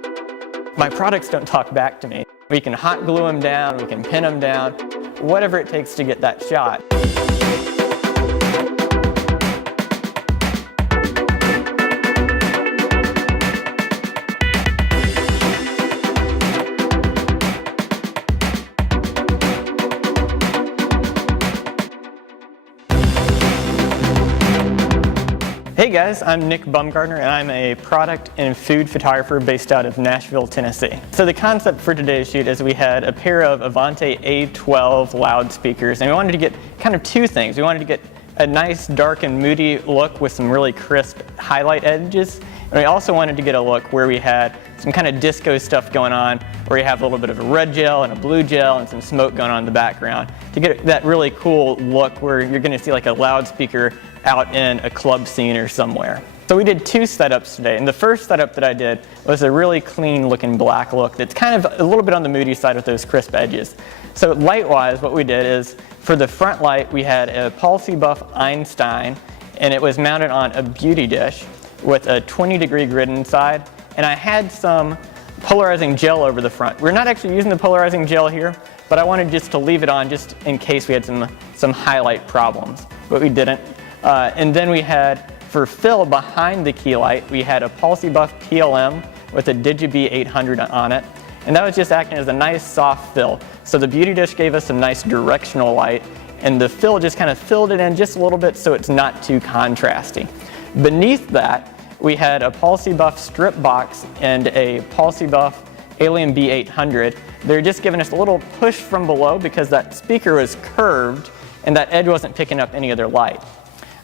My products don't talk back to me. We can hot glue them down, we can pin them down, whatever it takes to get that shot. Hey guys, I'm Nick Bumgardner and I'm a product and food photographer based out of Nashville, Tennessee. So the concept for today's shoot is we had a pair of Avante A12 loudspeakers and we wanted to get kind of two things. We wanted to get a nice dark and moody look with some really crisp highlight edges, and we also wanted to get a look where we had some kind of disco stuff going on, where you have a little bit of a red gel and a blue gel and some smoke going on in the background to get that really cool look where you're going to see like a loudspeaker out in a club scene or somewhere. So we did two setups today, and the first setup that I did was a really clean looking black look that's kind of a little bit on the moody side with those crisp edges. So light wise, what we did is for the front light we had a Policy Buff Einstein, and it was mounted on a beauty dish with a 20-degree grid inside, and I had some polarizing gel over the front. We're not actually using the polarizing gel here, but I wanted just to leave it on just in case we had some highlight problems, but we didn't. And then we had, for fill behind the key light, we had a Policy Buff PLM with a Digi-B 800 on it, and that was just acting as a nice soft fill. So the beauty dish gave us some nice directional light, and the fill just kind of filled it in just a little bit so it's not too contrasty. Beneath that, we had a Policy Buff strip box and a Policy Buff Alien B800. They're just giving us a little push from below because that speaker was curved and that edge wasn't picking up any other light.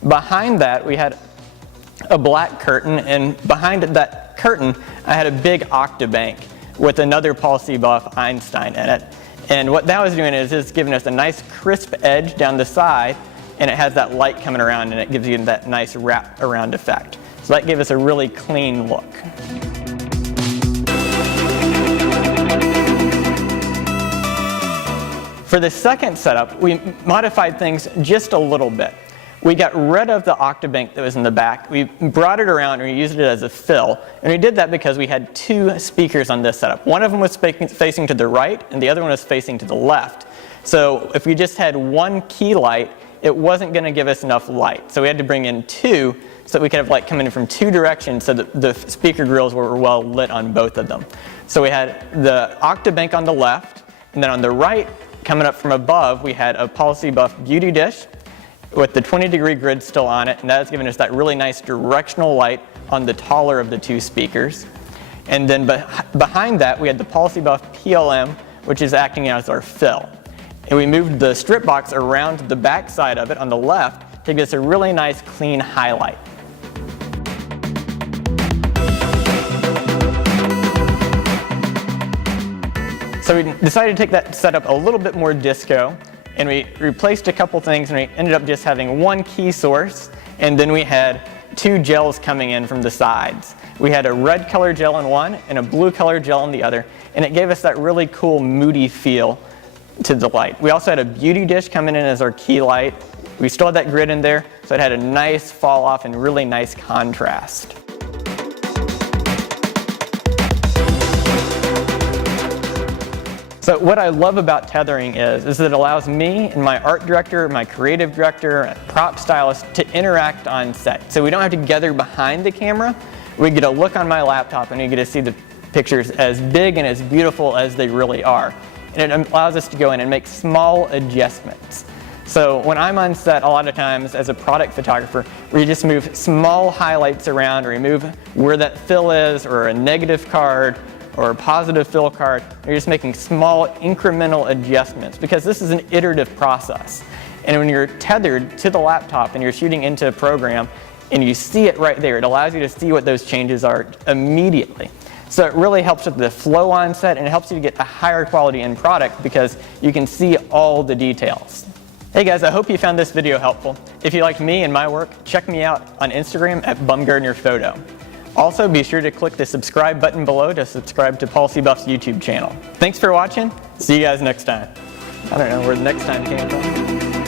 Behind that, we had a black curtain, and behind that curtain, I had a big Octabank with another Policy Buff Einstein in it. And what that was doing is it's giving us a nice crisp edge down the side, and it has that light coming around, and it gives you that nice wrap around effect. So that gave us a really clean look. For the second setup, we modified things just a little bit. We got rid of the Octabank that was in the back. We brought it around and we used it as a fill. And we did that because we had two speakers on this setup. One of them was facing to the right and the other one was facing to the left. So if we just had one key light, it wasn't going to give us enough light. So we had to bring in two so that we could have light coming in from two directions so that the speaker grills were well lit on both of them. So we had the Octabank on the left, and then on the right, coming up from above, we had a Policy Buff beauty dish with the 20-degree grid still on it, and that's giving us that really nice directional light on the taller of the two speakers. And then behind that, we had the Policy Buff PLM, which is acting as our fill. And we moved the strip box around the back side of it on the left to give us a really nice clean highlight. So we decided to take that setup a little bit more disco, and we replaced a couple things, and we ended up just having one key source, and then we had two gels coming in from the sides. We had a red color gel in one and a blue color gel in the other, and it gave us that really cool moody feel to the light. We also had a beauty dish coming in as our key light. We still had that grid in there, so it had a nice fall off and really nice contrast. So what I love about tethering is that it allows me and my art director, my creative director, prop stylist to interact on set. So we don't have to gather behind the camera. We get a look on my laptop and we get to see the pictures as big and as beautiful as they really are. And it allows us to go in and make small adjustments. So when I'm on set, a lot of times as a product photographer, we just move small highlights around, or remove where that fill is, or a negative card, or a positive fill card. You're just making small incremental adjustments because this is an iterative process. And when you're tethered to the laptop and you're shooting into a program and you see it right there, it allows you to see what those changes are immediately. So it really helps with the flow on set, and it helps you to get a higher quality end product because you can see all the details. Hey guys, I hope you found this video helpful. If you like me and my work, check me out on Instagram at Bumgardner Photo. Also, be sure to click the subscribe button below to subscribe to Policy Buff's YouTube channel. Thanks for watching. See you guys next time. I don't know where the next time came from.